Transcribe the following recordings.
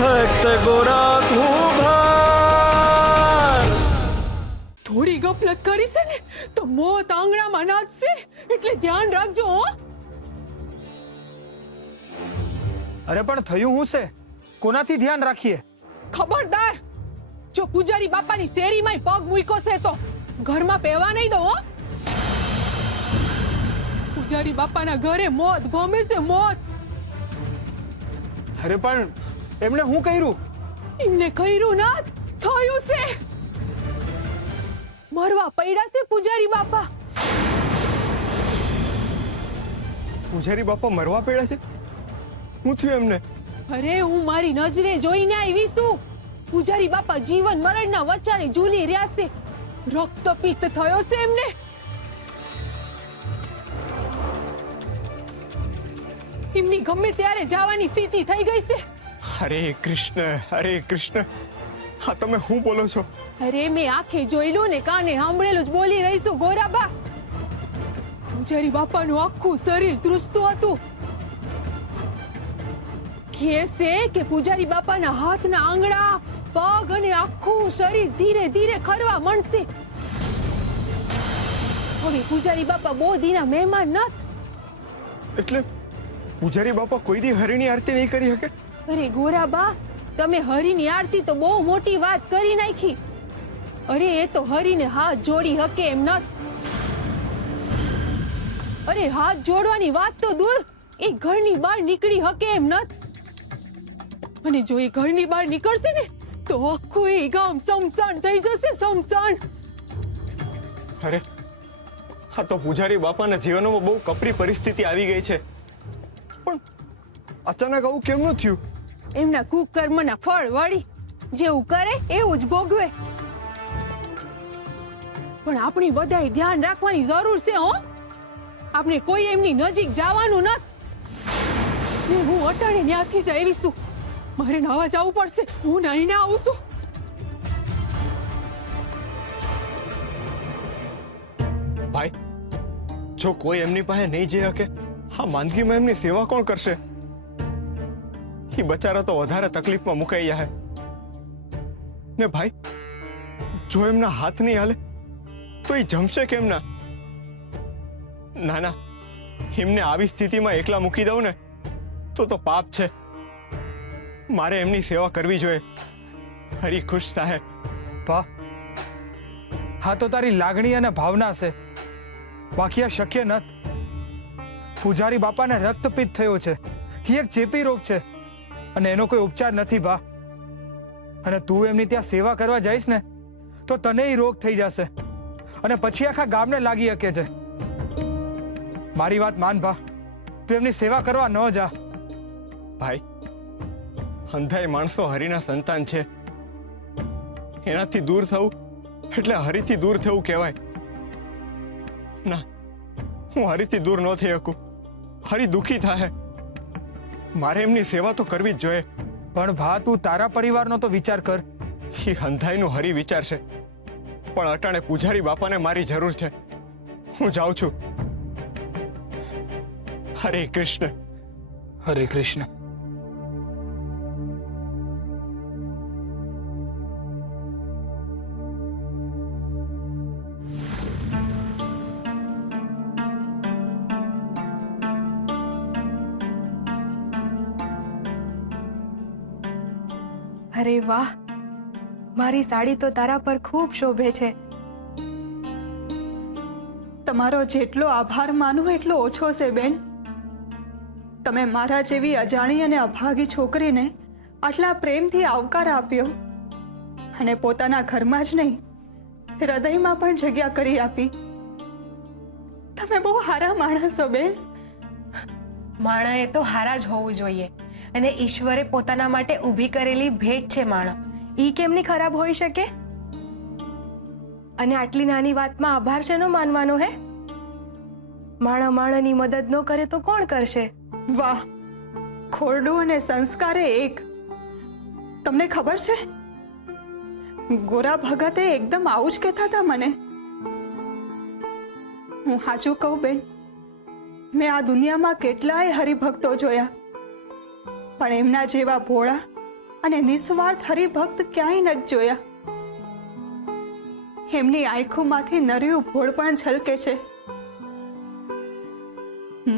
ભક્ત ગોરા કુંભાર. થોડી ગફલત કરી છે ને તો મોત આંગણામાં નાચશે, એટલે ધ્યાન રાખજો હો. અરે પણ થયું શું છે? કોનાથી ધ્યાન રાખીએ? ખબરદાર, જો પૂજારી બાપાની શેરીમાં પગ મૂક્યો છે તો ઘરમાં પહેવા નહીં દો હો. પૂજારી બાપાના ઘરે મોત ભમે છે, મોત. અરે પણ એમને શું કર્યું? એમને કર્યું ના, થયું છે. મરવા પડ્યા છે પૂજારી બાપા. પૂજારી બાપા મરવા પડ્યા છે? શું થયું એમને? અરે હું મારી નજરે જોઈને આવી છું. પૂજારી બાપા જીવન મરણના વચ્ચારે ઝૂલી રહ્યા છે. રક્તપિત્ત થયો છે એમને. એમની ગમે ત્યારે જવાની સ્થિતિ થઈ ગઈ છે. હરે કૃષ્ણ, હરે કૃષ્ણ. હા, તમે શું બોલો છો? અરે મેં આંખે જોયેલું ને કાને સાંભળેલું જ બોલી રહી છું ગોરાબા. પૂજારી બાપાનું આખું શરીર ધ્રુજતું હતું. કહે છે કે પૂજારી બાપાના હાથના આંગળા, પગ અને આખું શરીર ધીરે ધીરે ખરવા માંડશે. હવે પૂજારી બાપા બહુ દીના મહેમાન નત. એટલે પૂજારી બાપા કોઈ દી હરિની આરતી નહીં કરી શકે? અરે ગોરાબા, તમે હરિની આરતી તો બહુ મોટી વાત કરી નાખી. અરે એ તો હરિને હાથ જોડી હકે એમ નત. અરે હાથ જોડવાની વાત તો દૂર, એ ઘરની બહાર નીકળી હકે એમ નત. અને જો એ ઘરની બહાર નીકળશે ને તો આખું એ ગામ સમસાન થઈ જશે, સમસાન. અરે હા, તો પૂજારી બાપાના જીવનમાં બહુ કપરી પરિસ્થિતિ આવી ગઈ છે. પણ અચાનક આવું કેમનું થયું? એમના કુકર્મના ફળ વળી જેવું કરે એવું જ ભોગવે. પણ આપણી બધાએ ધ્યાન રાખવાની જરૂર છે હો. આપણે કોઈ એમની નજીક જવાનું નથી. હું અટાણે ત્યાંથી જ આવી છું. મારે નાવા જવું પડશે. હું નાઈને આવું છું. ભાઈ, જો કોઈ એમની પાસે નહીં જઈ શકે, હા માંદગીમાં એમની સેવા કોણ કરશે? એ બચારા તો વધારે તકલીફમાં મુકાઈ જાય ને. ભાઈ, જો એમના હાથ નહીં હાલે તો એ જમશે કેમ ના? ના ના, એમને આવી સ્થિતિમાં એકલા મૂકી દઉં ને તો પાપ છે. મારે એમની સેવા કરવી જોઈએ. હરી ખુશ થાય. વાહ, હા તો તારી લાગણી અને ભાવના છે, બાકી આ શક્ય નત. પૂજારી બાપાને રક્તપિત્ત થયો છે. એ એક ચેપી રોગ છે અને એનો કોઈ ઉપચાર નથી બા. અને તું એમની ત્યાં સેવા કરવા જઈશ ને તો તને એ રોગ થઈ જશે અને પછી આખા ગામને લાગી શકે છે. મારી વાત માન બા, તું એમની સેવા કરવા ન જા. ભાઈ, અંધાઈ માણસો હરિના સંતાન છે. એનાથી દૂર થવું એટલે હરિથી દૂર થવું કહેવાય. ના, હું હરિથી દૂર ન થઈ શકું. હરિ દુખી થાય. મારે એમની સેવા તો કરવી જ જોઈએ. પણ ભા, તું તારા પરિવારનો તો વિચાર કર. એ અંધાઈનું હરિ વિચાર છે, પણ અટાણે પૂજારી બાપાને મારી જરૂર છે. હું જાઉં છું. હરે કૃષ્ણ. હરે કૃષ્ણ. અરે વાહ, મારી સાડી તો તારા પર ખૂબ શોભે છે. તમારો જેટલો આભાર માનું એટલો ઓછો છે બેન. તમે મારા જેવી અજાણી અને અભાગી છોકરીને આટલા પ્રેમથી આવકાર આપ્યો અને પોતાના ઘરમાં જ નહીં, હૃદયમાં પણ જગ્યા કરી આપી. તમે બહુ હારા માણસ છો બેન. માણસે તો હારા જ હોવું જોઈએ અને ઈશ્વરે પોતાના માટે ઊભી કરેલી ભેટ છે માણસ. ઈ કેમની ખરાબ હોઈ શકે? અને આટલી નાની વાતમાં આભાર શેનો માનવાનો હે? માણસ માણસની મદદ ન કરે તો કોણ કરશે? વાહ, ખોરડું અને સંસ્કારે એક. તમને ખબર છે, ગોરા ભગતે એકદમ આવું જ કહેતા હતા મને. હું સાચું કહું બેન, મેં આ દુનિયામાં કેટલાય હરિભક્તો જોયા, પણ એમના જેવા ભોળા અને નિસ્વાર્થ હરિભક્ત ક્યાંય નથી જોયા. એમની આંખોમાંથી નર્યું ભોળ પણ છલકે છે.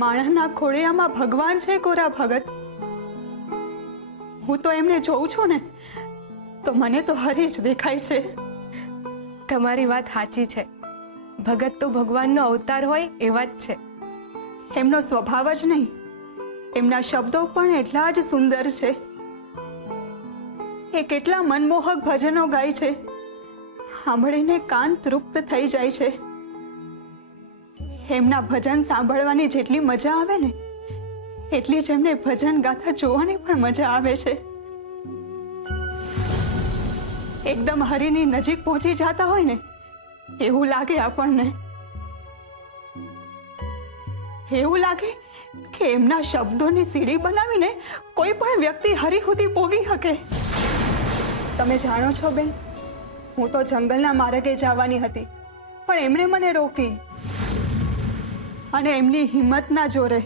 માણસના ખોળિયામાં ભગવાન છે ગોરા ભગત. હું તો એમને જોઉં છું ને તો મને તો હરી જ દેખાય છે. તમારી વાત સાચી છે. ભગત તો ભગવાનનો અવતાર હોય એવા જ છે. એમનો સ્વભાવ જ નહીં, એમના શબ્દો પણ એટલા જ સુંદર છે. એ કેટલા મનમોહક ભજનો ગાય છે, સાંભળીને કાન તૃપ્ત થઈ જાય છે. એમના ભજન સાંભળવાની જેટલી મજા આવે ને એટલી જ એમને ભજન ગાતા જોવાની પણ મજા આવે છે. એકદમ હરિની નજીક પહોંચી જતા હોય ને એવું લાગે આપણને. એવું લાગે કે એમના શબ્દોની સીડી બનાવીને કોઈ પણ વ્યક્તિ હરી સુધી પોગી શકે. તમે જાણો છો બેન, હું તો જંગલના માર્ગે જવાની હતી, પણ એમણે મને રોકી અને એમની હિંમતના જોરે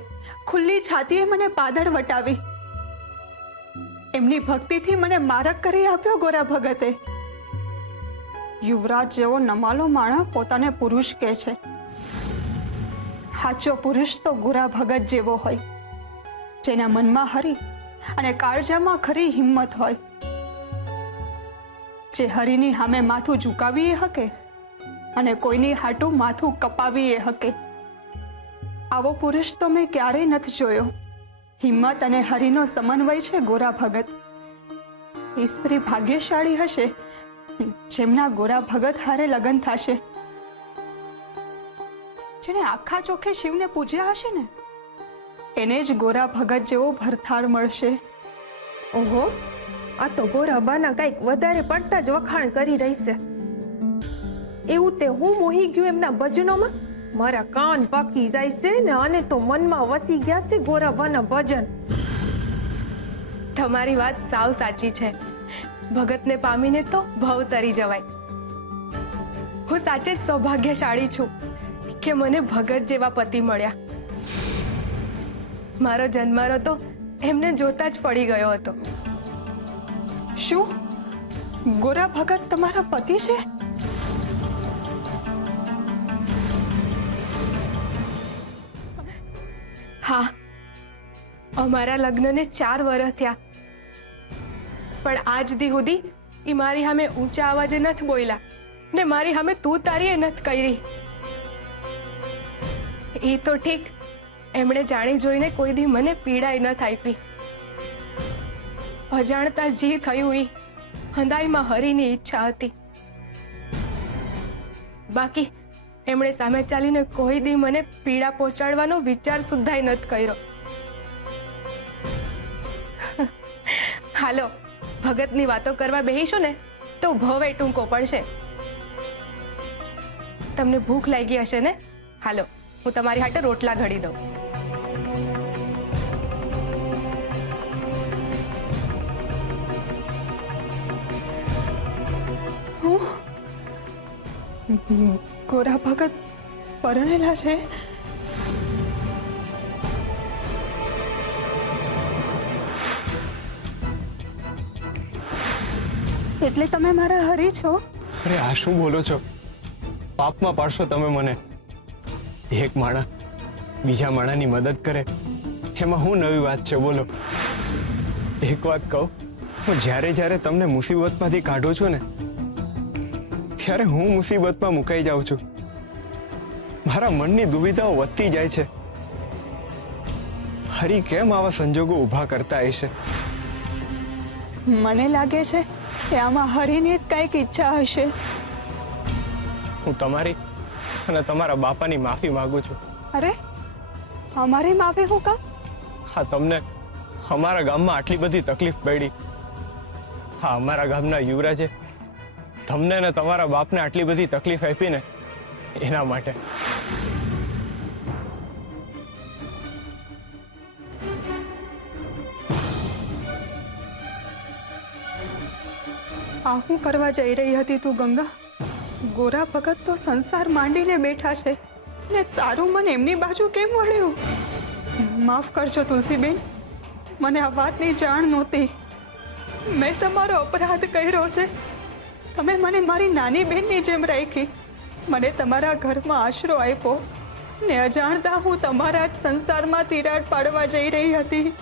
ખુલ્લી છાતીએ મને પાદળ વટાવી. એમની ભક્તિથી મને મારક કરી આપ્યો ગોરા ભગતે. યુવરાજ જેવો નમાલો માણસ પોતાને પુરુષ કહે છે. સાચો પુરુષ તો ગોરા ભગત જેવો હોય, જેના મનમાં હરી અને કાળજામાં ખરી હિંમત હોય, જે હરીની સામે માથું ઝુકાવી હકે અને કોઈની હાટું માથું કપાવી હકે. આવો પુરુષ તો મેં ક્યારેય નથી જોયો. હિંમત અને હરિનો સમન્વય છે ગોરા ભગત. એ સ્ત્રી ભાગ્યશાળી હશે જેમના ગોરા ભગત હારે લગ્ન થશે. જેને આખા ચોખે શિવને પૂજ્યા હશે ને એને જ ગોરા ભગત જેવો ભરથાર મળશે. ઓહો, આ તો ગોરાબાના કંઈક વધારે પડતા જ વખાણ કરી રહી છે. એવું તે હું મોહી ગયું એમના ભજનોમાં. મારા કાન પાકી જાય છે ને અને તો મનમાં વસી ગયા છે ગોરાબાના ભજન. તમારી વાત સાવ સાચી છે. ભગતને પામીને તો ભવ તરી જવાય. હું સાચે જ સૌભાગ્યશાળી છું કે મને ભગત જેવા પતિ મળ્યા. મારો જન્મારો તો એમને જોતા જ પડી ગયો હતો. શું ગોરા ભગત તમારા પતિ છે? હા, અમારા લગ્નને 4 વર્ષ થયા, પણ આજ દી સુધી એ મારી સામે ઊંચા અવાજે નથી બોલ્યા ને મારી સામે તું તારી એ નથી કરી. એ તો ઠીક, એમણે જાણી જોઈને કોઈ દી મને પીડાઈ નથી આપી. અજાણતા જી થયું એ હંધાઈમાં હરીની ઈચ્છા હતી. બાકી એમણે સામે ચાલીને કોઈ દી મને પીડા પહોંચાડવાનો વિચાર સુદ્ધા નથી કર્યો. હાલો, ભગતની વાતો કરવા બેહીશું ને તો ભવે ટૂંકો પડશે. તમને ભૂખ લાગી હશે ને? હાલો, હું તમારી હાટે રોટલા ઘડી દઉં. ગોરા ભગત પરણેલા છે? એટલે તમે મારા હરી છો? અરે આ શું બોલો છો? પાપમાં પાડશો તમે મને. એક માણા બીજા માણાની મદદ કરે એમાં હું નવી વાત છે બોલો? એક વાત કહું, હું જ્યારે જ્યારે તમને મુસીબતમાંથી કાઢું છું ને ત્યારે હું મુસીબતમાં મુકાઈ જાઉં છું. મારા મનની દુવિધાઓ વધતી જાય છે. હરી કેમ આવા સંજોગો ઊભા કરતા હશે? મને લાગે છે કે આમાં હરીની જ કંઈક ઈચ્છા હશે. હું તમારી અને તમારા બાપાની માફી માંગુ છું. અરે, અમારી માફી હું કામ? હા, તમને અમારા ગામમાં આટલી બધી તકલીફ પડી. હા, અમારા ગામના યુવરાજે તમને ને તમારા બાપને આટલી બધી તકલીફ આપી ને એના માટે. આ હું કરવા જઈ રહી હતી તું ગંગા? ગોરા ભગત તો સંસાર માંડીને બેઠા છે ને તારું મન એમની બાજુ કેમ વળ્યું? માફ કરજો તુલસીબેન, મને આ વાતની જાણ નહોતી. મેં તમારો અપરાધ કર્યો છે. તમે મને મારી નાની બહેનની જેમ રાખી, મને તમારા ઘરમાં આશરો આપ્યો ને અજાણતા હું તમારા જ સંસારમાં તિરાડ પાડવા જઈ રહી હતી.